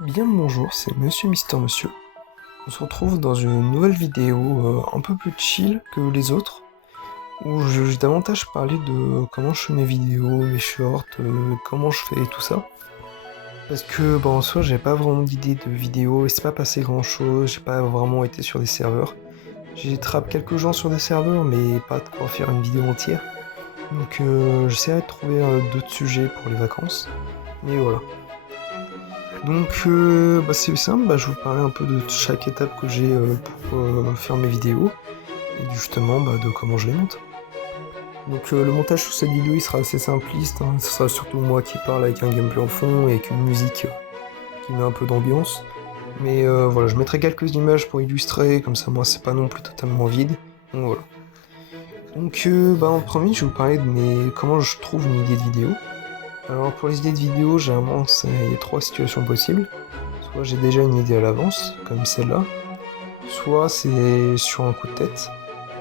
Bien le bonjour, c'est Monsieur Mister Monsieur. On se retrouve dans une nouvelle vidéo un peu plus chill que les autres, où je vais davantage parler de comment je fais mes vidéos, mes shorts, comment je fais tout ça. Parce que en soi j'ai pas vraiment d'idée de vidéo, et c'est pas passé grand chose, j'ai pas vraiment été sur des serveurs. J'ai trappé quelques gens sur des serveurs, mais pas de quoi faire une vidéo entière. Donc j'essaierai de trouver d'autres sujets pour les vacances. Mais voilà. Donc c'est simple, je vais vous parler un peu de chaque étape que j'ai pour faire mes vidéos et justement de comment je les monte. Donc le montage sur cette vidéo il sera assez simpliste, hein. Ce sera surtout moi qui parle avec un gameplay en fond et avec une musique qui met un peu d'ambiance. Mais voilà, je mettrai quelques images pour illustrer, comme ça moi c'est pas non plus totalement vide. Donc voilà. Donc en premier je vais vous parler de comment je trouve une idée de vidéo. Alors pour les idées de vidéo, généralement il y a trois situations possibles. Soit j'ai déjà une idée à l'avance, comme celle-là, soit c'est sur un coup de tête,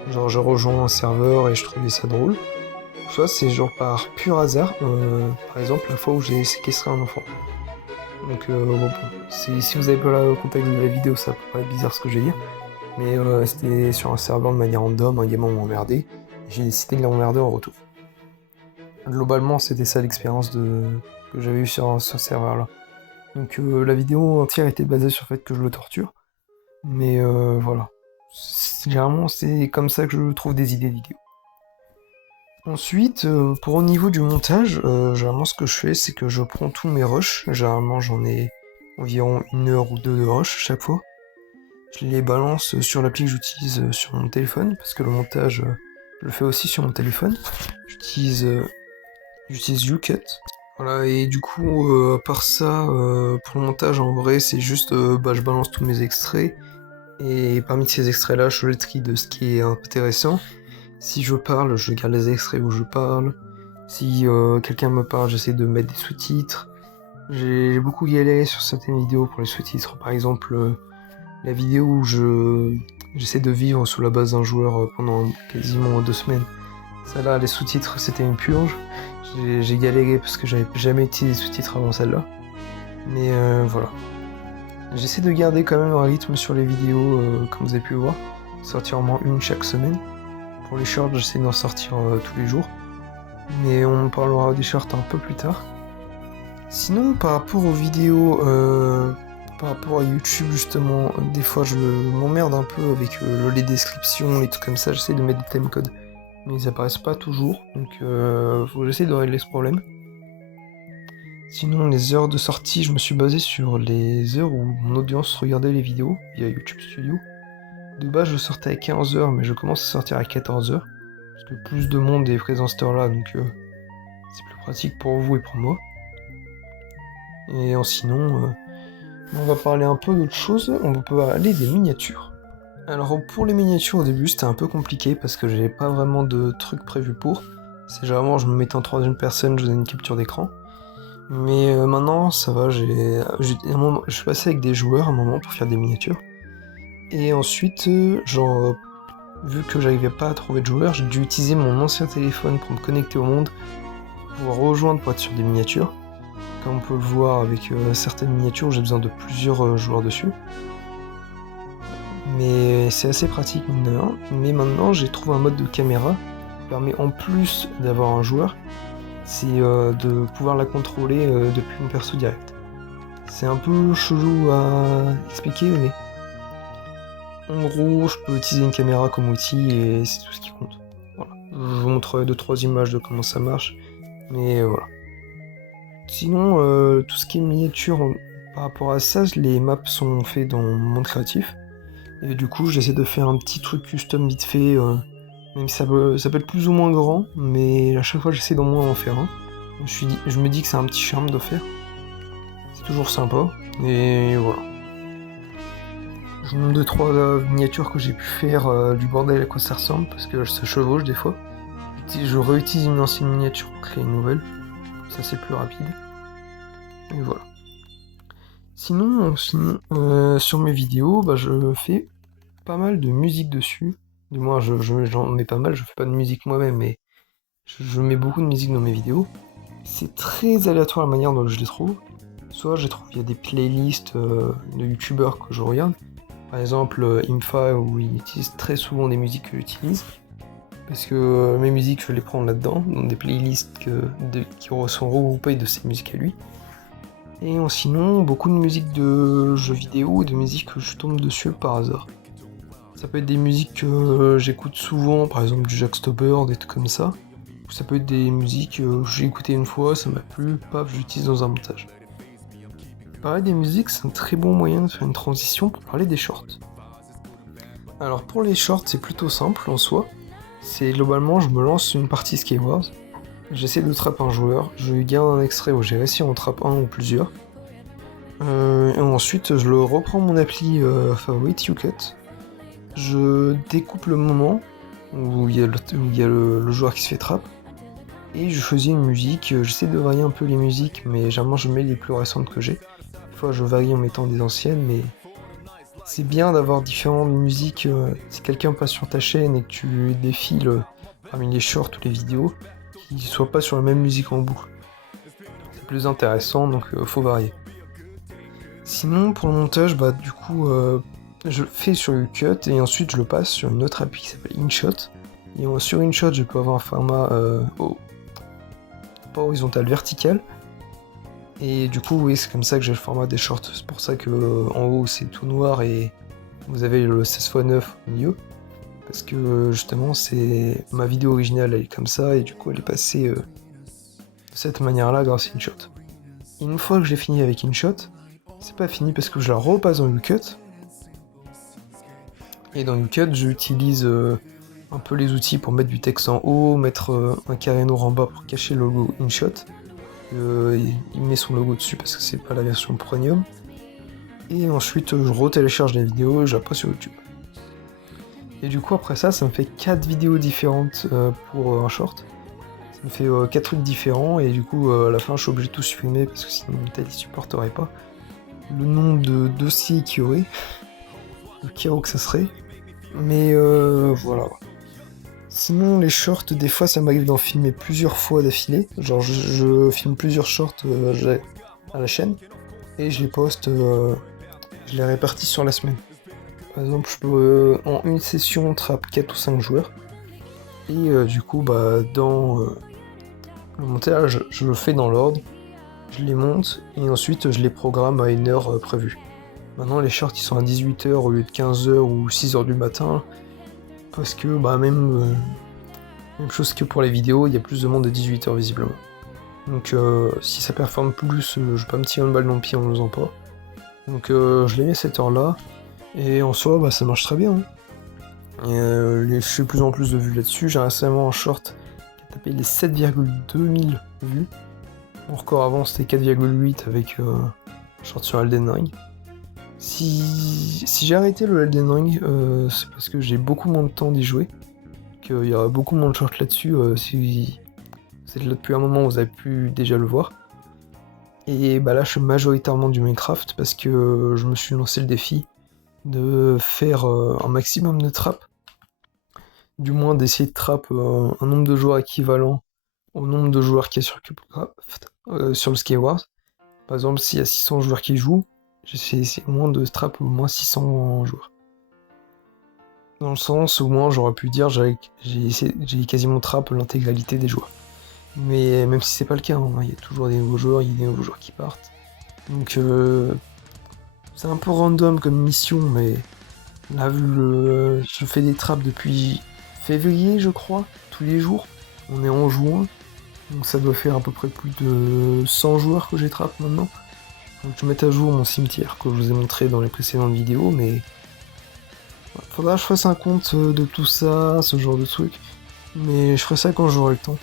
genre je rejoins un serveur et je trouvais ça drôle, soit c'est genre par pur hasard, par exemple la fois où j'ai séquestré un enfant. Donc si vous avez pas le contexte de la vidéo, ça peut paraître bizarre ce que je vais dire, mais c'était sur un serveur de manière random, un gamin m'a emmerdé, et j'ai décidé de l'emmerder en retour. Globalement, c'était ça l'expérience que j'avais eue sur ce serveur-là. Donc la vidéo entière était basée sur le fait que je le torture. Mais voilà. Généralement, c'est comme ça que je trouve des idées de vidéos. Ensuite, pour au niveau du montage, généralement ce que je fais, c'est que je prends tous mes rushs. Généralement, j'en ai environ 1 heure ou 2 de rush chaque fois. Je les balance sur l'appli que j'utilise sur mon téléphone, parce que le montage, je le fais aussi sur mon téléphone. J'utilise YouCut. Voilà, et du coup, à part ça, pour le montage, en vrai, c'est juste, je balance tous mes extraits. Et parmi ces extraits-là, je fais le tri de ce qui est intéressant. Si je parle, je garde les extraits où je parle. Si quelqu'un me parle, j'essaie de mettre des sous-titres. J'ai beaucoup galéré sur certaines vidéos pour les sous-titres. Par exemple, la vidéo où j'essaie de vivre sous la base d'un joueur pendant quasiment 2 semaines. Celle-là, les sous-titres, c'était une purge. J'ai galéré parce que j'avais jamais utilisé les sous-titres avant celle-là. Mais voilà. J'essaie de garder quand même un rythme sur les vidéos, comme vous avez pu voir. Sortir au moins une chaque semaine. Pour les shorts, j'essaie d'en sortir tous les jours. Mais on parlera des shorts un peu plus tard. Sinon, par rapport aux vidéos, par rapport à YouTube justement, des fois je m'emmerde un peu avec les descriptions, les trucs comme ça. J'essaie de mettre des timecodes. Mais ils apparaissent pas toujours. Donc faut que j'essaie de régler ce problème. Sinon, les heures de sortie, je me suis basé sur les heures où mon audience regardait les vidéos via YouTube Studio. De base, je sortais à 15h, mais je commence à sortir à 14h. Parce que plus de monde est présent à cette heure-là, donc c'est plus pratique pour vous et pour moi. Et sinon, on va parler un peu d'autre chose. On va parler des miniatures. Alors, pour les miniatures, au début, c'était un peu compliqué parce que j'avais pas vraiment de trucs prévus pour. C'est généralement, je me mettais en troisième personne, je faisais une capture d'écran. Mais maintenant, ça va, je suis passé avec des joueurs à un moment pour faire des miniatures. Et ensuite, vu que j'arrivais pas à trouver de joueurs, j'ai dû utiliser mon ancien téléphone pour me connecter au monde, pour pouvoir rejoindre pour être sur des miniatures. Comme on peut le voir avec certaines miniatures, j'ai besoin de plusieurs joueurs dessus. Mais c'est assez pratique mine de rien. Mais maintenant, j'ai trouvé un mode de caméra qui permet en plus d'avoir un joueur, c'est de pouvoir la contrôler depuis mon perso direct. C'est un peu chelou à expliquer, mais en gros, je peux utiliser une caméra comme outil et c'est tout ce qui compte. Voilà. Je vous montre 2-3 images de comment ça marche, mais voilà. Sinon, tout ce qui est miniature, par rapport à ça, les maps sont faits dans mon monde créatif. Et du coup, j'essaie de faire un petit truc custom vite fait, même si ça peut être plus ou moins grand, mais à chaque fois, j'essaie d'au moins en faire un. Je me dis que c'est un petit charme de faire. C'est toujours sympa, et voilà. Je vous montre 2-3 miniatures que j'ai pu faire du bordel à quoi ça ressemble, parce que ça chevauche des fois. Je réutilise une ancienne miniature pour créer une nouvelle, ça c'est plus rapide. Et voilà. Sinon sur mes vidéos, je fais pas mal de musique dessus. Du moins, j'en mets pas mal, je fais pas de musique moi-même, mais je mets beaucoup de musique dans mes vidéos. C'est très aléatoire la manière dont je les trouve. soit je trouve qu'il y a des playlists de youtubeurs que je regarde. Par exemple, Imfa, où il utilise très souvent des musiques que j'utilise. Parce que mes musiques, je les prends là-dedans, dans des playlists qui sont regroupées de ces musiques à lui. Et sinon, beaucoup de musiques de jeux vidéo et de musiques que je tombe dessus par hasard. Ça peut être des musiques que j'écoute souvent, par exemple du Jack Stopper, des trucs comme ça. Ou ça peut être des musiques que j'ai écoutées une fois, ça m'a plu, paf, j'utilise dans un montage. Parler des musiques, c'est un très bon moyen de faire une transition pour parler des shorts. Alors pour les shorts, c'est plutôt simple en soi. C'est globalement, je me lance une partie Skywars, j'essaie de trap un joueur, je garde un extrait où j'ai réussi à en trap un ou plusieurs. Et ensuite, je le reprends mon appli favorite, YouCut. Je découpe le moment où il y a le joueur qui se fait trap. Et je choisis une musique, j'essaie de varier un peu les musiques, mais généralement je mets les plus récentes que j'ai. Des fois je varie en mettant des anciennes, mais c'est bien d'avoir différentes musiques. Si quelqu'un passe sur ta chaîne et que tu défiles parmi les shorts ou les vidéos, qu'ils soient pas sur la même musique en boucle. C'est plus intéressant, donc faut varier. Sinon, pour le montage, du coup, je le fais sur YouCut et ensuite je le passe sur une autre appli qui s'appelle InShot. Et sur InShot, je peux avoir un format pas horizontal, vertical. Et du coup, oui, c'est comme ça que j'ai le format des shorts. C'est pour ça que en haut c'est tout noir et vous avez le 16x9 au milieu. Parce que justement, c'est ma vidéo originale, elle est comme ça et du coup, elle est passée de cette manière-là grâce à InShot. Une fois que j'ai fini avec InShot, c'est pas fini parce que je la repasse dans YouCut. Et dans YouCut, j'utilise un peu les outils pour mettre du texte en haut, mettre un carré noir en bas pour cacher le logo InShot. Il met son logo dessus parce que c'est pas la version premium. Et ensuite, je retélécharge les vidéos et je la passe sur YouTube. Et du coup, après ça me fait 4 vidéos différentes pour un short. Ça me fait 4 trucs différents et du coup, à la fin, je suis obligé de tout supprimer parce que sinon mon tel il supporterait pas le nombre de dossiers qu'il y aurait, de chaos que ça serait. Mais voilà. Sinon, les shorts, des fois, ça m'arrive d'en filmer plusieurs fois d'affilée. Genre, je filme plusieurs shorts à la chaîne et je les poste, je les répartis sur la semaine. Par exemple, je peux en une session trap 4 ou 5 joueurs. Et du coup, dans le montage, je le fais dans l'ordre, je les monte et ensuite je les programme à une heure prévue. Maintenant, les shorts ils sont à 18h au lieu de 15h ou 6h du matin. Parce que même chose que pour les vidéos, il y a plus de monde à 18h visiblement. Donc si ça performe plus, je vais pas me tirer une balle dans le pied en ne faisant pas. Donc je les mets à cette heure-là, et en soi ça marche très bien. Hein. Et je fais de plus en plus de vues là-dessus. J'ai récemment un short qui a tapé les 7,2 000 vues. Mon record avant c'était 4,8 avec un short sur Elden Ring. Si j'ai arrêté le Elden Ring, c'est parce que j'ai beaucoup moins de temps d'y jouer. Il y aura beaucoup moins de shorts là-dessus. Si vous êtes là depuis un moment, vous avez pu déjà le voir. Et là, je suis majoritairement du Minecraft parce que je me suis lancé le défi de faire un maximum de traps. Du moins d'essayer de trap un nombre de joueurs équivalent au nombre de joueurs qu'il y a sur Cubecraft, sur le Skywars. Par exemple, s'il y a 600 joueurs qui jouent, j'essaie au moins de trap au moins 600 joueurs. Dans le sens où moi j'aurais pu dire j'ai quasiment trap l'intégralité des joueurs. Mais même si c'est pas le cas, il y a toujours des nouveaux joueurs, il y a des nouveaux joueurs qui partent. Donc c'est un peu random comme mission, mais là je fais des traps depuis février je crois, tous les jours. On est en juin, donc ça doit faire à peu près plus de 100 joueurs que j'ai trap maintenant. Faut que je mette à jour mon cimetière que je vous ai montré dans les précédentes vidéos, mais faudra que je fasse un compte de tout ça, ce genre de truc. Mais je ferai ça quand j'aurai le temps.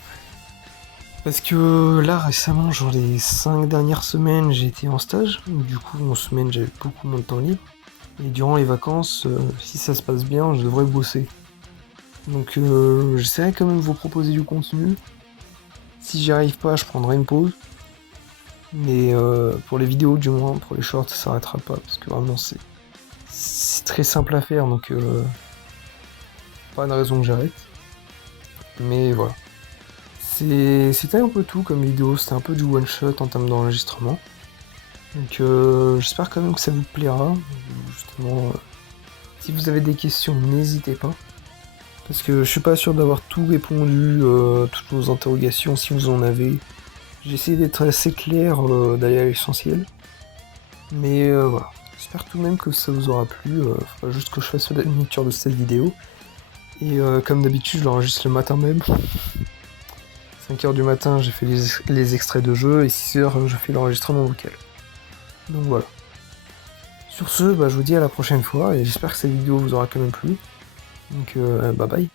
Parce que là, récemment, genre les 5 dernières semaines, j'ai été en stage. Du coup, en semaine, j'avais beaucoup moins de temps libre. Et durant les vacances, si ça se passe bien, je devrais bosser. Donc j'essaierai quand même de vous proposer du contenu. Si j'y arrive pas, je prendrai une pause. Mais pour les vidéos, du moins, pour les shorts, ça s'arrêtera pas. Parce que vraiment, c'est très simple à faire. Donc pas de raison que j'arrête. Mais voilà. C'était un peu tout comme vidéo, c'était un peu du one shot en termes d'enregistrement. Donc j'espère quand même que ça vous plaira. Justement, si vous avez des questions, n'hésitez pas. Parce que je suis pas sûr d'avoir tout répondu, toutes vos interrogations si vous en avez. J'ai essayé d'être assez clair, d'aller à l'essentiel. Mais voilà. J'espère tout de même que ça vous aura plu. Faudra juste que je fasse la miniature de cette vidéo. Et comme d'habitude, je l'enregistre le matin même. 5h du matin, j'ai fait les extraits de jeu, et 6h, je fais l'enregistrement vocal. Donc voilà. Sur ce, bah, je vous dis à la prochaine fois, et j'espère que cette vidéo vous aura quand même plu. Donc bye bye.